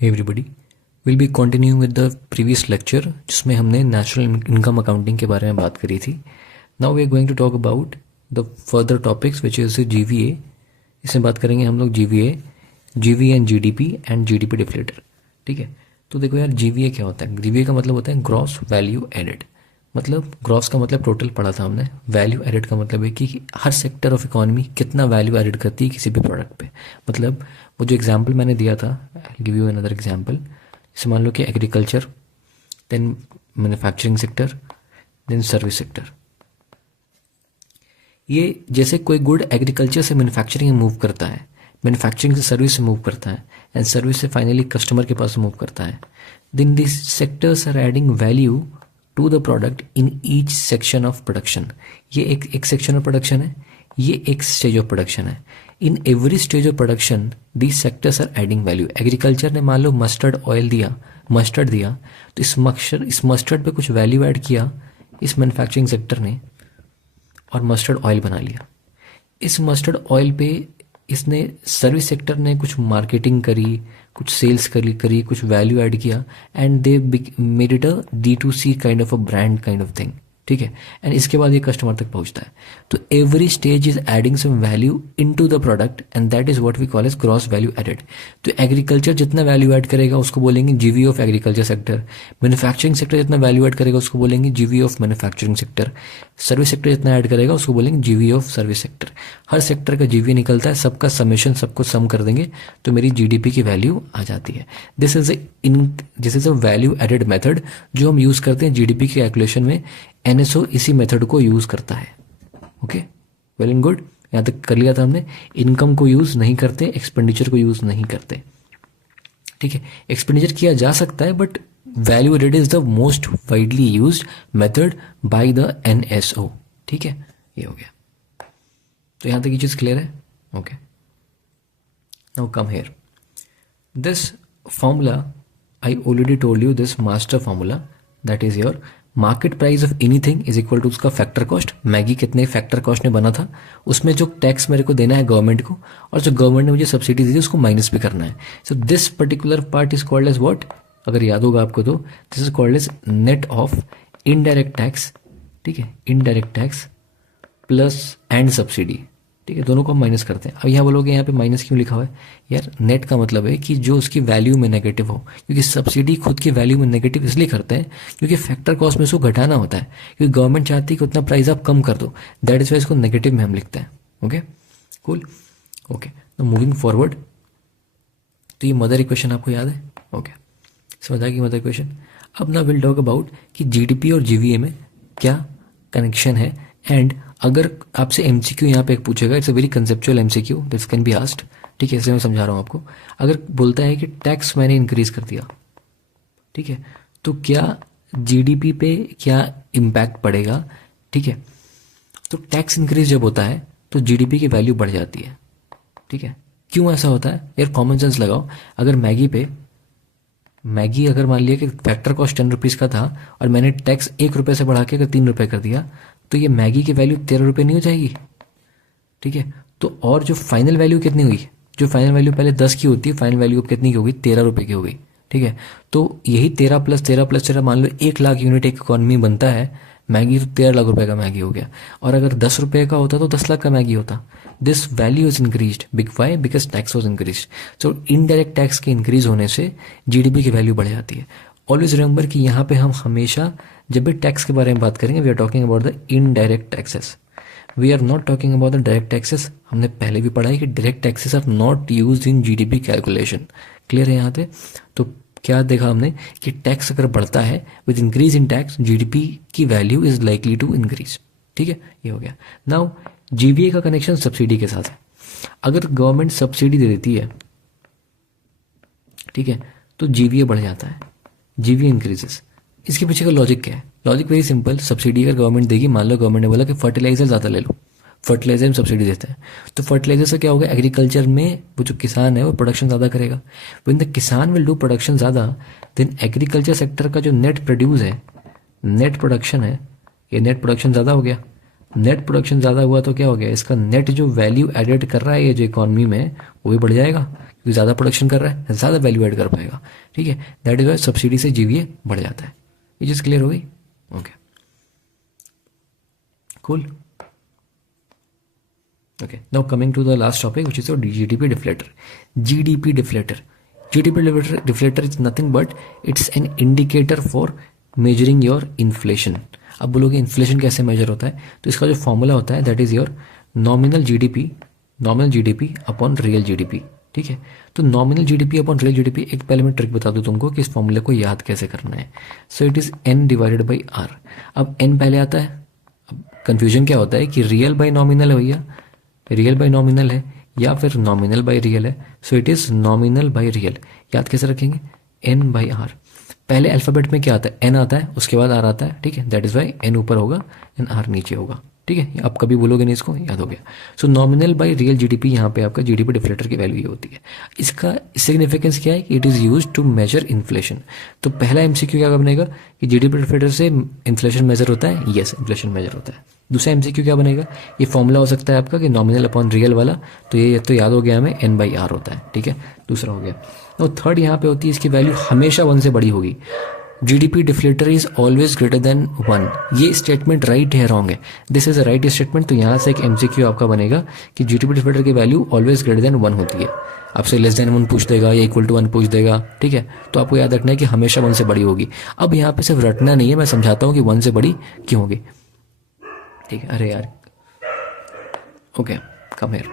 Hey everybody, we'll be continuing with the previous lecture जिसमें हमने national income accounting के बारे में बात करी थी. Now we are going to talk about the further topics which is GVA. इसमें बात करेंगे हम लोग GVA and GDP and GDP deflator. ठीक है, तो देखो यार जीवीए क्या होता है. जीवीए का मतलब होता है ग्रॉस वैल्यू एडेड. मतलब ग्रॉस का मतलब टोटल पढ़ा था हमने. वैल्यू एडेड का मतलब है कि हर सेक्टर ऑफ इकोनॉमी कितना वैल्यू एडेड करती है किसी भी प्रोडक्ट पे. मतलब वो जो एग्जांपल मैंने दिया था, I give you another example. जैसे मान लो कि agriculture, then manufacturing sector, then service sector. ये जैसे कोई गुड एग्रीकल्चर से मैन्युफैक्चरिंग में मूव करता है, मैन्युफैक्चरिंग से सर्विस से मूव करता है, एंड सर्विस से फाइनली कस्टमर के पास मूव करता है. Then this sectors are adding value to the product in each section of production. ये एक सेक्शन ऑफ प्रोडक्शन है, ये एक स्टेज ऑफ प्रोडक्शन है. In every stage of production these sectors are adding value. Agriculture ने मान लो mustard oil दिया, मस्टर्ड दिया, तो इस मस्टर्ड पे कुछ वैल्यू ऐड किया इस मैन्युफैक्चरिंग सेक्टर ने और मस्टर्ड ऑयल बना लिया. इस मस्टर्ड ऑयल पे इसने सर्विस सेक्टर ने कुछ मार्केटिंग करी, कुछ सेल्स करी, कुछ वैल्यू ऐड किया, and they made it a D2C kind of a brand kind of thing. ठीक है, एंड इसके बाद ये कस्टमर तक पहुंचता है. तो every stage is adding some value into the product and that is what we call as gross value added. तो एग्रीकल्चर जितना वैल्यू ऐड करेगा उसको बोलेंगे GV of agriculture sector. Manufacturing sector जितना वैल्यू ऐड करेगा उसको बोलेंगे GV of manufacturing sector. Service sector जितना ऐड करेगा उसको बोलेंगे जीवी ऑफ सर्विस सेक्टर. हर सेक्टर का जीवी निकलता है, सबका समेशन, सबको सम कर देंगे तो मेरी जीडीपी की वैल्यू आ जाती है. This is a value added method जो हम यूज करते हैं जीडीपी की कैलकुलेशन में. एनएसओ इसी मेथड को यूज करता है. Okay, well and good. यहां तक कर लिया था हमने. इनकम को यूज नहीं करते, एक्सपेंडिचर को यूज नहीं करते. ठीक है, एक्सपेंडिचर किया जा सकता है but value added is the most widely used method by the NSO. ठीक है, ये हो गया. तो यहां तक ये चीज क्लियर है. Okay, now come here. This formula I already told you, this master formula that is your market price of anything is equal to उसका फैक्टर कॉस्ट. मैगी कितने फैक्टर कॉस्ट ने बना था, उसमें जो टैक्स मेरे को देना है गवर्नमेंट को, और जो गवर्नमेंट ने मुझे सब्सिडी दी थी उसको माइनस भी करना है. So this particular part is called as what, अगर याद होगा आपको तो this is called as net of indirect tax. ठीक है, indirect tax plus and subsidy. ठीक है, दोनों को हम माइनस करते हैं. अब यहाँ बोलोगे यहाँ पे माइनस क्यों लिखा हुआ है यार. नेट का मतलब है कि जो उसकी वैल्यू में नेगेटिव हो, क्योंकि सब्सिडी खुद की वैल्यू में नेगेटिव इसलिए करते हैं क्योंकि फैक्टर कॉस्ट में उसको घटाना होता है, क्योंकि गवर्नमेंट चाहती है कि उतना प्राइस आप कम कर दो. दैट इज वाई इसको नेगेटिव में हम लिखते हैं. Okay, cool. ओके, तो मूविंग फॉरवर्ड, तो ये मदर इक्वेशन आपको याद है. ओके, समझ आ गई मदर इक्वेशन. अब ना विल टॉक अबाउट कि जीडीपी और जीवीए में क्या कनेक्शन है. एंड अगर आपसे एमसीक्यू यहाँ पे एक पूछेगा, it's a very conceptual MCQ, this can be asked. ठीक है, इसलिए मैं समझा रहा हूँ आपको. अगर बोलता है कि टैक्स मैंने इंक्रीज कर दिया, ठीक है, तो क्या जीडीपी पे क्या इम्पैक्ट पड़ेगा. ठीक है, तो टैक्स इंक्रीज जब होता है तो जीडीपी की वैल्यू बढ़ जाती है. ठीक है, क्यों ऐसा होता है यार. कॉमन सेंस लगाओ. अगर मैगी अगर मान लिया कि फैक्टर कॉस्ट 10 रुपीज़ का था और मैंने टैक्स 1 रुपये से बढ़ा के अगर 3 रुपये कर दिया, तो ये मैगी की वैल्यू 13 रुपये नहीं हो जाएगी. ठीक है, तो और जो फाइनल वैल्यू कितनी हुई, जो फाइनल वैल्यू पहले 10 की होती है, फाइनल वैल्यू अब कितनी की होगी, 13 रुपये की हो गई. ठीक है, तो यही 13 प्लस 13 प्लस 13 मान लो 1 लाख यूनिट एक इकॉनमी बनता है. मैगी तो 13 लाख रुपए का मैगी हो गया. और अगर 10 रुपये का होता तो 10 लाख का मैगी होता. This value is increased big why because tax was increase. So indirect tax के इंक्रीज होने से जीडीपी की वैल्यू बढ़ जाती है. ऑलवेज रिमेंबर कि यहाँ पे हम हमेशा जब भी टैक्स के बारे में बात करेंगे, we are talking about the indirect taxes, we are not talking about the direct taxes. हमने पहले भी पढ़ा है कि direct taxes are not used in GDP calculation. Clear है यहाँ पे. तो क्या देखा हमने कि टैक्स अगर बढ़ता है, with increase in tax GDP की value is likely to increase. ठीक है, ये हो गया. नाउ जीवीए का कनेक्शन सब्सिडी के साथ है. अगर गवर्नमेंट सब्सिडी दे देती है, ठीक है, तो जीवीए बढ़ जाता है, जीवीए इंक्रीजेस. इसके पीछे का लॉजिक क्या है. Logic very simple. सब्सिडी अगर गवर्नमेंट देगी, मान लो गवर्नमेंट ने बोला कि फर्टिलाइजर ज़्यादा ले लो, फर्टिलाइजर में सब्सिडी देते हैं, तो फर्टिलाइजर से क्या होगा, एग्रीकल्चर में वो जो किसान है वो प्रोडक्शन ज़्यादा करेगा. व्हेन द किसान विल डू प्रोडक्शन ज़्यादा, देन एग्रीकल्चर सेक्टर का जो नेट प्रोड्यूस है, नेट प्रोडक्शन है, ये नेट प्रोडक्शन ज़्यादा हो गया. नेट प्रोडक्शन ज़्यादा हुआ तो क्या हो गया, इसका नेट जो वैल्यू एडेड कर रहा है ये जो इकॉनमी में, वो भी बढ़ जाएगा, क्योंकि ज़्यादा प्रोडक्शन कर रहा है ज़्यादा वैल्यू ऐड कर पाएगा, ठीक है। दैट इज वाई सब्सिडी से जीवीए बढ़ जाता है। ये चीज़ क्लियर हो गई? Okay, cool. Okay, now coming to the last topic, which is your GDP deflator. GDP deflator. GDP deflator is nothing but it's an indicator for measuring your inflation. अब बोलोगे inflation कैसे major होता है, तो इसका जो फॉर्मूला होता है that is your nominal GDP upon real GDP, ठीक है। तो nominal GDP upon real GDP, एक पहले मैं ट्रिक बता दूं तुमको कि इस फॉर्मूले को याद कैसे करना है। So it is n divided by r। अब n पहले आता है, अब कंफ्यूजन क्या होता है कि रियल बाई नॉमिनल है भैया, रियल बाई नॉमिनल है या फिर नॉमिनल बाई रियल है। So it is nominal by real. याद कैसे रखेंगे? n by R. पहले अल्फाबेट में क्या आता है? n आता है, उसके बाद r आता है, ठीक है। दैट इज वाई n ऊपर होगा एंड r नीचे होगा, ठीक है। आप कभी बोलोगे नहीं, इसको याद हो गया। सो नॉमिनल बाई रियल जीडीपी, यहाँ पे आपका जीडीपी डिफ्लेटर की वैल्यू ये होती है। इसका सिग्निफिकेंस क्या है कि it is use to measure inflation. तो पहला एमसीक्यू क्या बनेगा कि जीडीपी डिफ्लेटर से इन्फ्लेशन मेजर होता है? यस, इन्फ्लेशन मेजर होता है। दूसरा एमसीक्यू क्या बनेगा? ये फॉर्मूला हो सकता है आपका कि नॉमिनल अपॉन रियल वाला, तो ये तो याद हो गया हमें, n बाई आर होता है, ठीक है। दूसरा हो गया। तो थर्ड यहाँ पे होती है इसकी वैल्यू हमेशा 1 से बड़ी होगी। GDP deflator is always greater than 1। ये स्टेटमेंट राइट है रॉन्ग है? This is a right statement. तो यहाँ से एक एमसीक्यू आपका बनेगा कि जीडीपी डिफ्लेटर की वैल्यू ऑलवेज ग्रेटर देन 1 होती है। आपसे लेस देन 1 पूछ देगा या इक्वल टू 1 पूछ देगा, ठीक है। तो आपको याद रखना है कि हमेशा 1 से बड़ी होगी। अब यहाँ पे सिर्फ रटना नहीं है, मैं समझाता हूँ कि 1 से बड़ी क्यों होगी, ठीक है। अरे यार, ओके, कम हियर।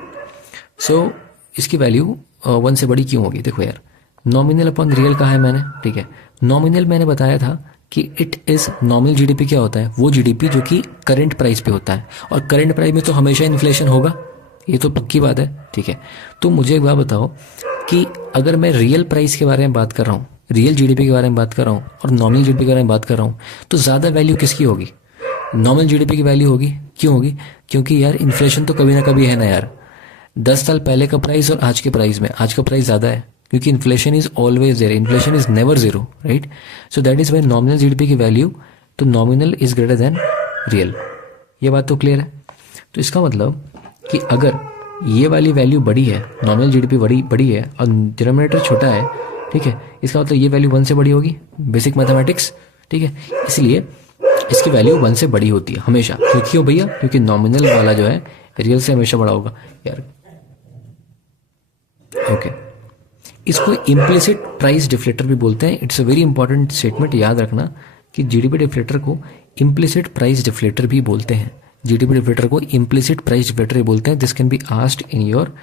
सो इसकी वैल्यू 1 से बड़ी क्यों होगी? देखो यार, नॉमिनल अपॉन रियल कहा है मैंने, ठीक है। नॉमिनल मैंने बताया था कि इट इज नॉमिनल जीडीपी क्या होता है? वो जीडीपी जो कि करंट प्राइस पे होता है, और करंट प्राइस में तो हमेशा इन्फ्लेशन होगा, ये तो पक्की बात है, ठीक है। तो मुझे एक बात बताओ कि अगर मैं रियल प्राइस के बारे में बात कर रहा हूँ, रियल जीडीपी के बारे में बात कर रहा हूँ और नॉमिनल जीडीपी के बारे में बात कर रहा हूँ, तो ज़्यादा वैल्यू किसकी होगी? नॉमिनल जीडीपी की वैल्यू होगी। क्यों होगी? क्योंकि यार इन्फ्लेशन तो कभी ना कभी है ना यार। 10 साल पहले का प्राइस और आज के प्राइस में आज का प्राइस ज़्यादा है, क्योंकि inflation is always there, inflation is never zero, right. So that is why nominal GDP की वैल्यू, तो nominal is greater than real. ये बात तो क्लियर है। तो इसका मतलब कि अगर ये वाली वैल्यू बड़ी है, नॉमिनल जीडीपी बड़ी है और डिनोमिनेटर छोटा है, ठीक है, इसका मतलब ये वैल्यू 1 से बड़ी होगी, बेसिक मैथमेटिक्स, ठीक है। इसलिए इसकी वैल्यू 1 से बड़ी होती है हमेशा। क्यों भैया? क्योंकि नॉमिनल वाला जो है रियल से हमेशा बड़ा होगा यार, ओके। इसको इम्प्लिसिट प्राइस डिफ्लेटर भी बोलते हैं। It's a very important statement, याद रखना कि जीडीपी डिफ्लेटर को इम्प्लिसिट प्राइस डिफ्लेटर भी बोलते हैं। जीडीपी डिफ्लेटर को इम्प्लिसिट प्राइस डिफ्लेटर भी बोलते हैं। This can be asked in your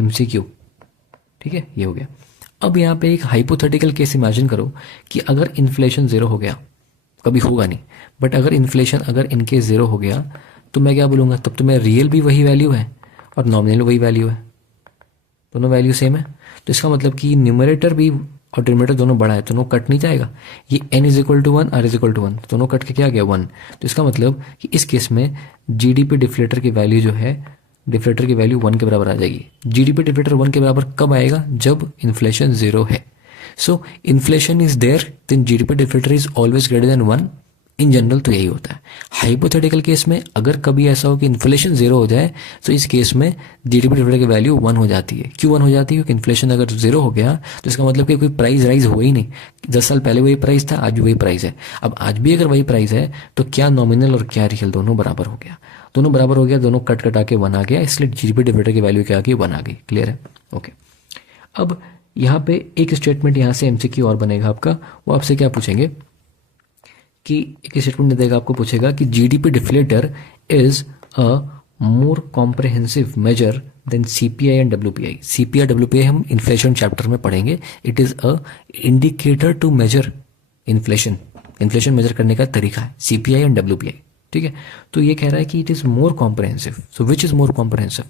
MCQ, ठीक है। ये हो गया। अब यहाँ पे एक हाइपोथेटिकल केस इमेजिन करो कि अगर इन्फ्लेशन 0 हो गया, कभी होगा नहीं, बट अगर इन्फ्लेशन अगर इनकेस 0 हो गया, तो मैं क्या बोलूँगा? तब तो मैं रियल भी वही वैल्यू है और नॉमिनल वही वैल्यू है, दोनों वैल्यू सेम है। तो इसका मतलब कि न्यूमरेटर भी और डिनोमिनेटर दोनों बड़ा है, दोनों कट नहीं जाएगा। ये n is equal to 1, r is equal to 1, दोनों कट के क्या गया 1। तो इसका मतलब कि इस केस में जीडीपी डिफ्लेटर की वैल्यू जो है, डिफ्लेटर की वैल्यू 1 के बराबर आ जाएगी। जीडीपी डिफ्लेटर 1 के बराबर कब आएगा? जब इन्फ्लेशन 0 है। So inflation is there, then GDP deflator is always greater than 1। In general तो यही होता है। हाइपोथेटिकल केस में अगर कभी ऐसा हो कि इन्फ्लेशन 0 हो जाए, तो इस केस में जीडीपी डिफ्लेटर की वैल्यू 1 हो जाती है। क्यों 1 हो जाती है? क्योंकि इन्फ्लेशन अगर 0 हो गया तो इसका मतलब कि कोई प्राइस राइज हो ही नहीं। 10 साल पहले वही प्राइस था, आज भी वही प्राइस है। अब आज भी अगर वही प्राइस है तो क्या नॉमिनल और क्या रियल दोनों बराबर हो गया? दोनों बराबर हो गया, दोनों कट कटा के 1 आ गया, इसलिए जीडीपी डिफ्लेटर की वैल्यू क्या आ गई? 1 आ गई। क्लियर है? ओके। अब यहाँ पे एक स्टेटमेंट यहाँ से एमसीक्यू और बनेगा आपका। वो आपसे क्या पूछेंगे कि एक स्टेटमेंट देगा, आपको पूछेगा कि GDP deflator is a more comprehensive measure than CPI and WPI. CPI WPI हम इन्फ्लेशन चैप्टर में पढ़ेंगे। It is a indicator to measure inflation, inflation measure करने का तरीका है सीपीआई एंड डब्ल्यूपीआई, ठीक है। तो ये कह रहा है कि it is more comprehensive. So which is more comprehensive,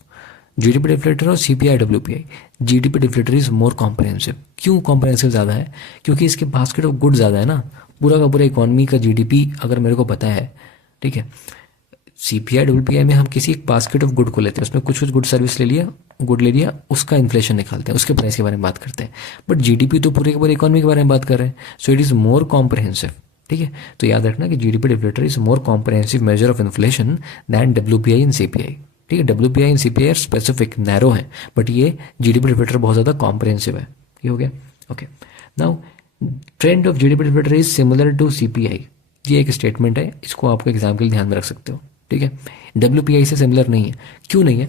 GDP deflator और CPI WPI? GDP deflator is more comprehensive. क्यों कॉम्प्रहेंसिव ज़्यादा है? क्योंकि इसके बास्केट ऑफ गुड ज़्यादा है ना। पूरा का पूरा इकोनॉमी का जीडीपी अगर मेरे को पता है, ठीक है। सीपीआई डब्ल्यूपीआई में हम किसी एक बास्केट ऑफ गुड को लेते हैं, उसमें कुछ कुछ गुड सर्विस ले लिया, गुड ले लिया, उसका इन्फ्लेशन निकालते हैं, उसके प्राइस के बारे में बात करते हैं। बट जीडीपी तो पूरे के पूरे इकोनॉमी के बारे में बात कर रहे हैं। So it is more comprehensive, ठीक है। तो याद रखना कि GDP deflator is more comprehensive measure of inflation than WPI and CPI, ठीक है, WPI and CPI specific narrow है, बट ये GDP डिफ्लेटर बहुत ज़्यादा कॉम्प्रिहेंसिव है। ये हो गया। Okay, now trend of GDP deflator is similar to CPI। ये एक स्टेटमेंट है, इसको आपको एग्जाम के लिए ध्यान में रख सकते हो। ठीक है, WPI से सिमिलर नहीं है। क्यों नहीं है,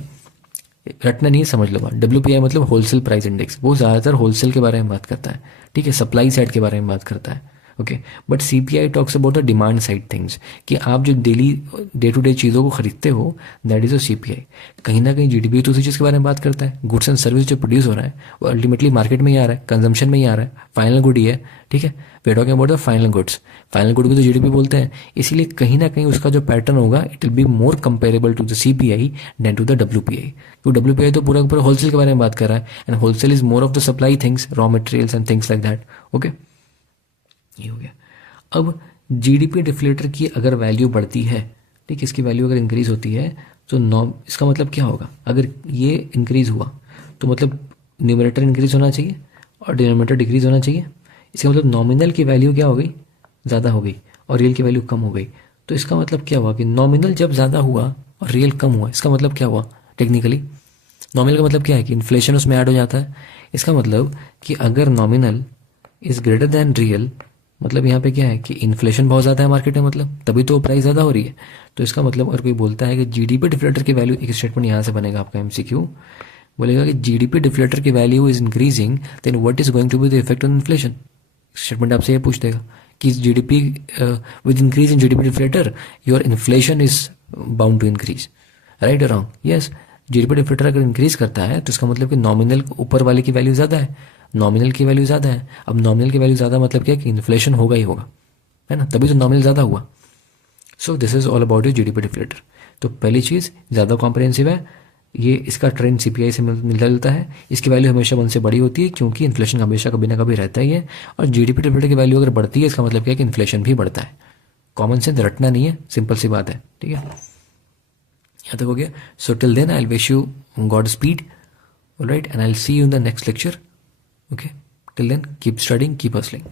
रटना नहीं है, समझ लो बात। WPI मतलब होलसेल प्राइस इंडेक्स, वो ज़्यादातर होलसेल के बारे में बात करता है। ठीक है, सप्लाई साइड के बारे में बात करता है। Okay, but CPI talks about the demand side things, कि आप जो डेली डे टू डे चीज़ों को खरीदते हो, दैट इज़ अ CPI। कहीं ना कहीं GDP तो उसी चीज़ के बारे में बात करता है। गुड्स एंड सर्विस जो प्रोड्यूस हो रहा है वो अल्टीमेटली मार्केट में ही आ रहा है, कंजम्पशन में ही आ रहा है, फाइनल गुड ही है। ठीक है, we are talking about the final goods. Final good को तो GDP बोलते हैं, इसीलिए कहीं ना कहीं उसका जो पैटर्न होगा it will be more comparable to the CPI than to the WPI। क्योंकि WPI तो पूरा पूरा होलसेल के बारे में बात कर रहा है, and wholesale is more of the supply things, raw materials and things like that. Okay, ये हो गया। अब GDP डिफ्लेटर की अगर वैल्यू बढ़ती है, ठीक, इसकी वैल्यू अगर इंक्रीज होती है तो इसका मतलब क्या होगा, अगर ये इंक्रीज हुआ तो मतलब न्यूमरेटर इंक्रीज होना चाहिए और डिनोमिनेटर डिक्रीज होना चाहिए। इसका मतलब नॉमिनल की वैल्यू क्या हो गई, ज़्यादा हो गई, और रियल की वैल्यू कम हो गई। तो इसका मतलब क्या हुआ कि नॉमिनल जब ज़्यादा हुआ और रियल कम हुआ, इसका मतलब क्या हुआ टेक्निकली, नॉमिनल का मतलब क्या है कि इन्फ्लेशन उसमें ऐड हो जाता है। इसका मतलब कि अगर nominal is greater than real, मतलब यहाँ पे क्या है कि इन्फ्लेशन बहुत ज़्यादा है मार्केट में, मतलब तभी तो प्राइस ज़्यादा हो रही है। तो इसका मतलब अगर कोई बोलता है कि GDP डिफ्लेटर की वैल्यू, एक स्टेटमेंट यहाँ से बनेगा आपका MCQ, बोलेगा कि GDP डिफ्लेटर की value is increasing, then what is going to be the effect on inflation. Statement आपसे ये पूछ देगा कि GDP with increase in GDP deflator your inflation is bound to increase, right और रॉन्ग। यस, GDP डिफ्लेटर अगर increase करता है तो इसका मतलब कि नॉमिनल ऊपर वाले की वैल्यू ज़्यादा है, नॉमिनल की वैल्यू ज़्यादा है। अब नॉमिनल की वैल्यू ज़्यादा मतलब क्या है कि इन्फ्लेशन होगा ही होगा, है ना, तभी तो नॉमिनल ज़्यादा हुआ। So this is all about your GDP deflator. तो पहली चीज़ ज़्यादा कॉम्प्रिहेंसिव है, ये इसका ट्रेंड CPI से मिलता जुलता है, इसकी वैल्यू हमेशा 1 से बड़ी होती है क्योंकि इन्फ्लेशन हमेशा कभी ना कभी रहता ही है, और GDP डिफ्लेटर की वैल्यू अगर बढ़ती है इसका मतलब क्या है कि इन्फ्लेशन भी बढ़ता है। कॉमन सेंस रटना नहीं है, सिंपल सी बात है। ठीक है, यहाँ तक हो गया। So till then I will wish you godspeed, alright, and I will see you in the next lecture. Okay, till then keep studying, keep hustling.